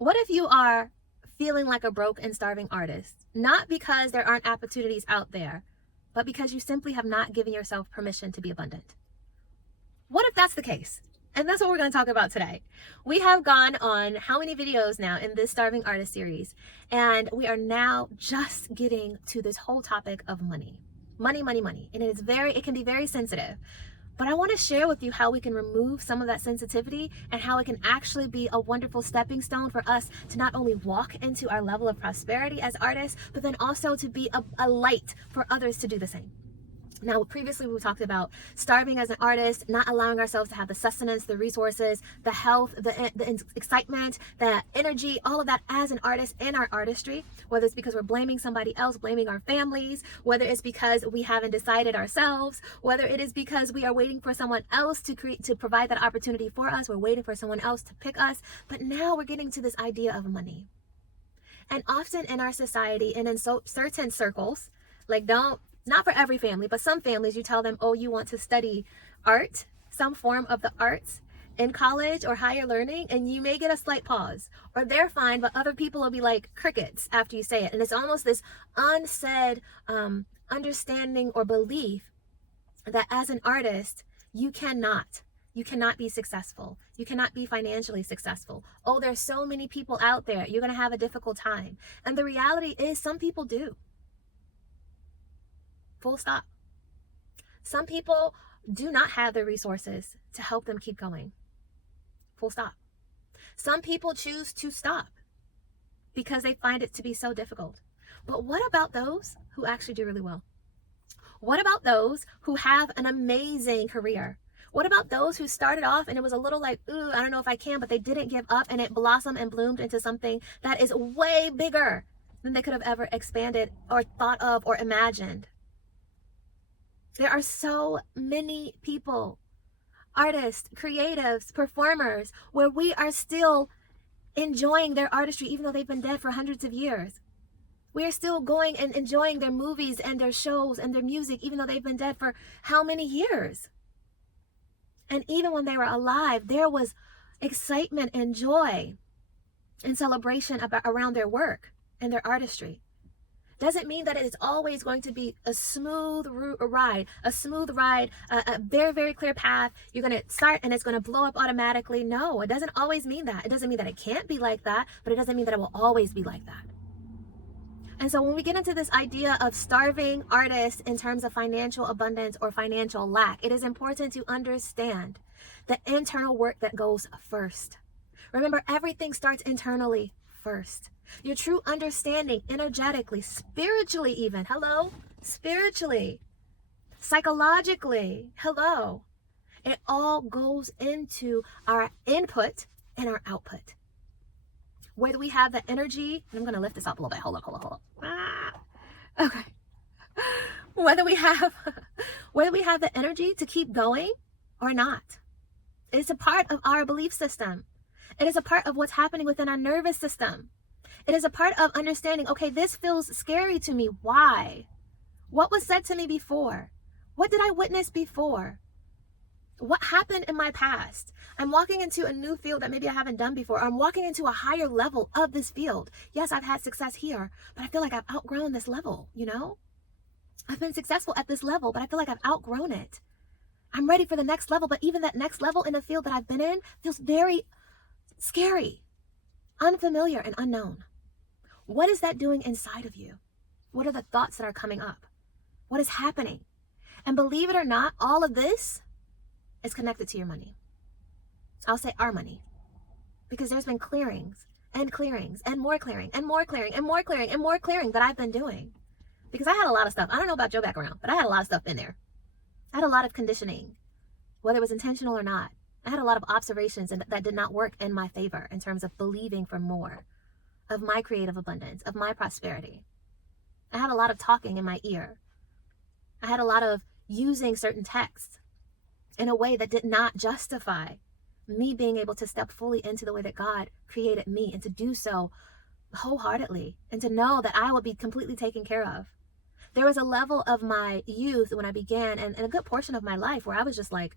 What if you are feeling like a broke and starving artist, not because there aren't opportunities out there, but because you simply have not given yourself permission to be abundant? What if that's the case? And that's what we're going to talk about today. We have gone on how many videos now in this Starving Artist series, and we are now just getting to this whole topic of money. Money, money, money. And it can be very sensitive. But I want to share with you how we can remove some of that sensitivity and how it can actually be a wonderful stepping stone for us to not only walk into our level of prosperity as artists, but then also to be a light for others to do the same. Now, previously we talked about starving as an artist, not allowing ourselves to have the sustenance, the resources, the health, the excitement, the energy, all of that as an artist in our artistry, whether it's because we're blaming somebody else, blaming our families, whether it's because we haven't decided ourselves, whether it is because we are waiting for someone else to provide that opportunity for us, we're waiting for someone else to pick us. But now we're getting to this idea of money. And often in our society and in certain circles, not for every family, but some families, you tell them, oh, you want to study art, some form of the arts in college or higher learning, and you may get a slight pause. Or they're fine, but other people will be like crickets after you say it. And it's almost this unsaid understanding or belief that as an artist, you cannot be successful. You cannot be financially successful. Oh, there's so many people out there. You're going to have a difficult time. And the reality is some people do. Full stop. Some people do not have the resources to help them keep going. Full stop. Some people choose to stop because they find it to be so difficult. But what about those who actually do really well? What about those who have an amazing career? What about those who started off and it was a little like, ooh, I don't know if I can, but they didn't give up and it blossomed and bloomed into something that is way bigger than they could have ever expanded or thought of or imagined? There are so many people, artists, creatives, performers, where we are still enjoying their artistry even though they've been dead for hundreds of years. We are still going and enjoying their movies and their shows and their music even though they've been dead for how many years? And even when they were alive, there was excitement and joy and celebration around their work and their artistry. Doesn't mean that it is always going to be a smooth ride, a very, very clear path. You're going to start and it's going to blow up automatically. No, it doesn't always mean that. It doesn't mean that it can't be like that, but it doesn't mean that it will always be like that. And so when we get into this idea of starving artists in terms of financial abundance or financial lack, it is important to understand the internal work that goes first. Remember, everything starts internally first. Your true understanding, energetically, spiritually even, hello, spiritually, psychologically, hello. It all goes into our input and our output. Whether we have the energy, and I'm going to lift this up a little bit. Hold up. Okay. Whether we have the energy to keep going or not. It's a part of our belief system. It is a part of what's happening within our nervous system. It is a part of understanding, okay, this feels scary to me. Why? What was said to me before? What did I witness before? What happened in my past? I'm walking into a new field that maybe I haven't done before. I'm walking into a higher level of this field. Yes, I've had success here, but I feel like I've outgrown this level, you know? I've been successful at this level, but I feel like I've outgrown it. I'm ready for the next level, but even that next level in the field that I've been in feels very scary, unfamiliar, and unknown. What is that doing inside of you? What are the thoughts that are coming up? What is happening? And believe it or not, all of this is connected to your money. I'll say our money, because there's been clearings and more clearing and more clearing and more clearing and more clearing that I've been doing, because I had a lot of stuff. I don't know about your background, but I had a lot of stuff in there. I had a lot of conditioning, whether it was intentional or not. I had a lot of observations that did not work in my favor in terms of believing for more of my creative abundance, of my prosperity. I had a lot of talking in my ear. I had a lot of using certain texts in a way that did not justify me being able to step fully into the way that God created me, and to do so wholeheartedly, and to know that I would be completely taken care of. There was a level of my youth when I began, and a good portion of my life, where I was just like,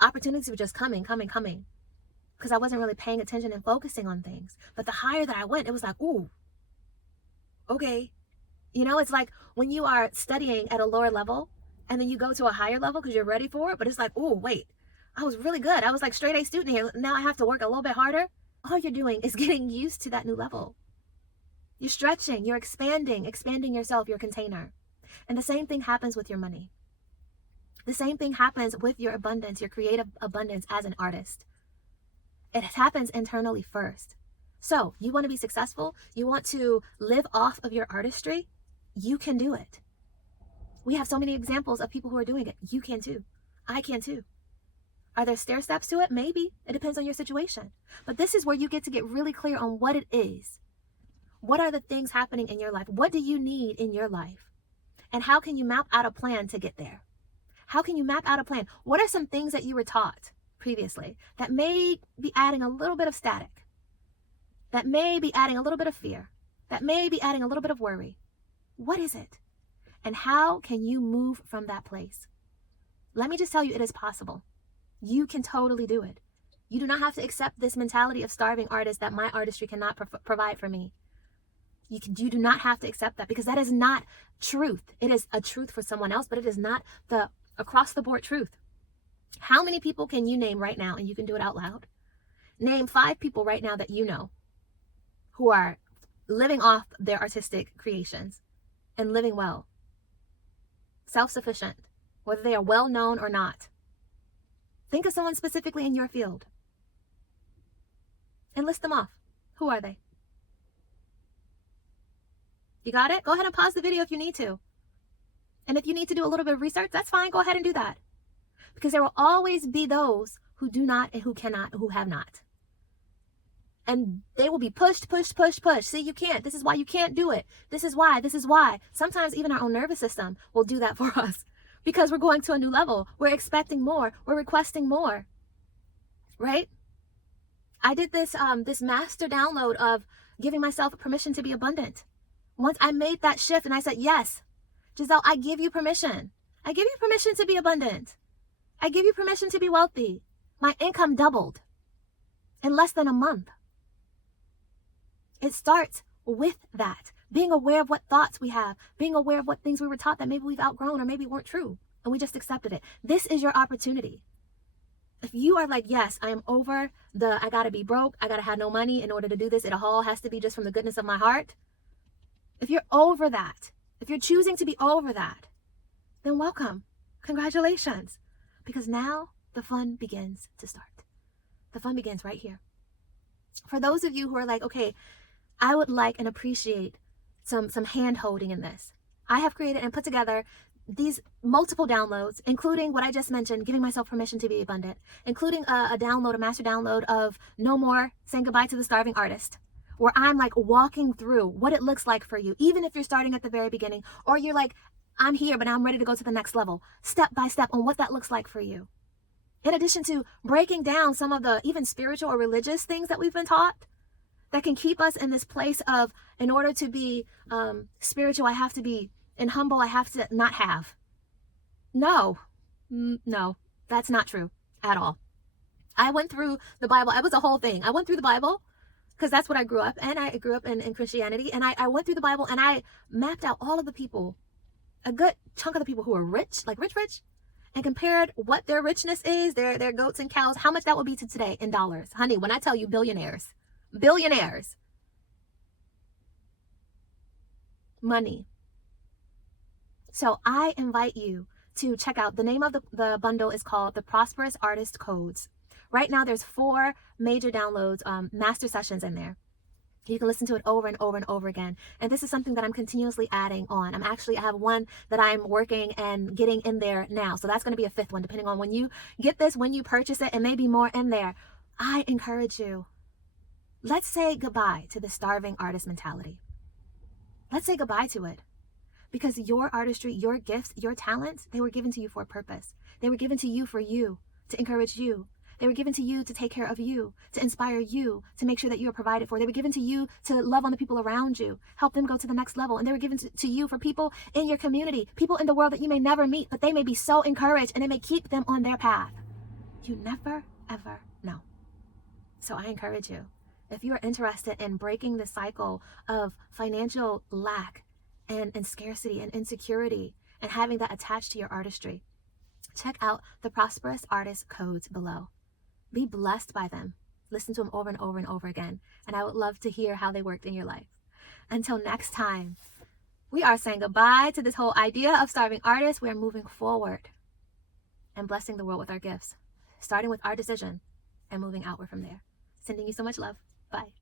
opportunities were just coming. because I wasn't really paying attention and focusing on things. But the higher that I went, it was like, ooh, okay. You know, it's like when you are studying at a lower level and then you go to a higher level because you're ready for it. But it's like, oh, wait, I was really good. I was like straight A student here. Now I have to work a little bit harder. All you're doing is getting used to that new level. You're stretching, you're expanding yourself, your container. And the same thing happens with your money. The same thing happens with your abundance, your creative abundance as an artist. It happens internally first. So you want to be successful? You want to live off of your artistry? You can do it. We have so many examples of people who are doing it. You can too. I can too. Are there stair steps to it? Maybe. It depends on your situation. But this is where you get to get really clear on what it is. What are the things happening in your life? What do you need in your life? And how can you map out a plan to get there? How can you map out a plan? What are some things that you were taught previously that may be adding a little bit of static, that may be adding a little bit of fear, that may be adding a little bit of worry? What is it? And how can you move from that place? Let me just tell you, it is possible. You can totally do it. You do not have to accept this mentality of starving artist that my artistry cannot provide for me. You do not have to accept that, because that is not truth. It is a truth for someone else, but it is not the across the board truth. How many people can you name right now, and you can do it out loud? Name 5 people right now that you know who are living off their artistic creations and living well, self-sufficient, whether they are well known or not. Think of someone specifically in your field and list them off. Who are they? You got it? Go ahead and pause the video if you need to. And if you need to do a little bit of research, that's fine. Go ahead and do that. Because there will always be those who do not and who cannot, who have not. And they will be pushed. See, you can't. This is why you can't do it. This is why. Sometimes even our own nervous system will do that for us, because we're going to a new level. We're expecting more. We're requesting more. Right? I did this master download of giving myself permission to be abundant. Once I made that shift and I said, yes, Giselle, I give you permission. I give you permission to be abundant. I give you permission to be wealthy. My income doubled in less than a month. It starts with that. Being aware of what thoughts we have. Being aware of what things we were taught that maybe we've outgrown or maybe weren't true, and we just accepted it. This is your opportunity. If you are like, yes, I am over I gotta be broke, I gotta have no money in order to do this, it all has to be just from the goodness of my heart. If you're over that, if you're choosing to be over that, then welcome. Congratulations. Because now the fun begins to start. The fun begins right here. For those of you who are like, okay, I would like and appreciate some hand holding in this. I have created and put together these multiple downloads, including what I just mentioned, giving myself permission to be abundant, including a master download of No More Saying Goodbye to the Starving Artist, where I'm like walking through what it looks like for you, even if you're starting at the very beginning, or you're like, I'm here, but now I'm ready to go to the next level, step by step on what that looks like for you. In addition to breaking down some of the even spiritual or religious things that we've been taught that can keep us in this place of, in order to be spiritual, I have to be, and humble, I have to not have. No, that's not true at all. I went through the Bible. It was a whole thing. I went through the Bible because that's what I grew up in. I grew up in Christianity, and I went through the Bible and I mapped out all of the people, a good chunk of the people who are rich, like rich, and compared what their richness is, their goats and cows, how much that would be to today in dollars. Honey, when I tell you billionaires, money. So I invite you to check out, the name of the bundle is called the Prosperous Artist Codes. Right now there's 4 major downloads, master sessions in there. You can listen to it over and over and over again. And this is something that I'm continuously adding on. I have one that I'm working and getting in there now. So that's going to be a 5th one, depending on when you get this, when you purchase it, and maybe more in there. I encourage you, let's say goodbye to the starving artist mentality. Let's say goodbye to it. Because your artistry, your gifts, your talents, they were given to you for a purpose. They were given to you for you, to encourage you. They were given to you to take care of you, to inspire you, to make sure that you are provided for. They were given to you to love on the people around you, help them go to the next level. And they were given to you for people in your community, people in the world that you may never meet, but they may be so encouraged and it may keep them on their path. You never, ever know. So I encourage you, if you are interested in breaking the cycle of financial lack and scarcity and insecurity and having that attached to your artistry, check out the Prosperous Artist codes below. Be blessed by them. Listen to them over and over and over again. And I would love to hear how they worked in your life. Until next time, we are saying goodbye to this whole idea of starving artists. We are moving forward and blessing the world with our gifts, starting with our decision and moving outward from there. Sending you so much love. Bye.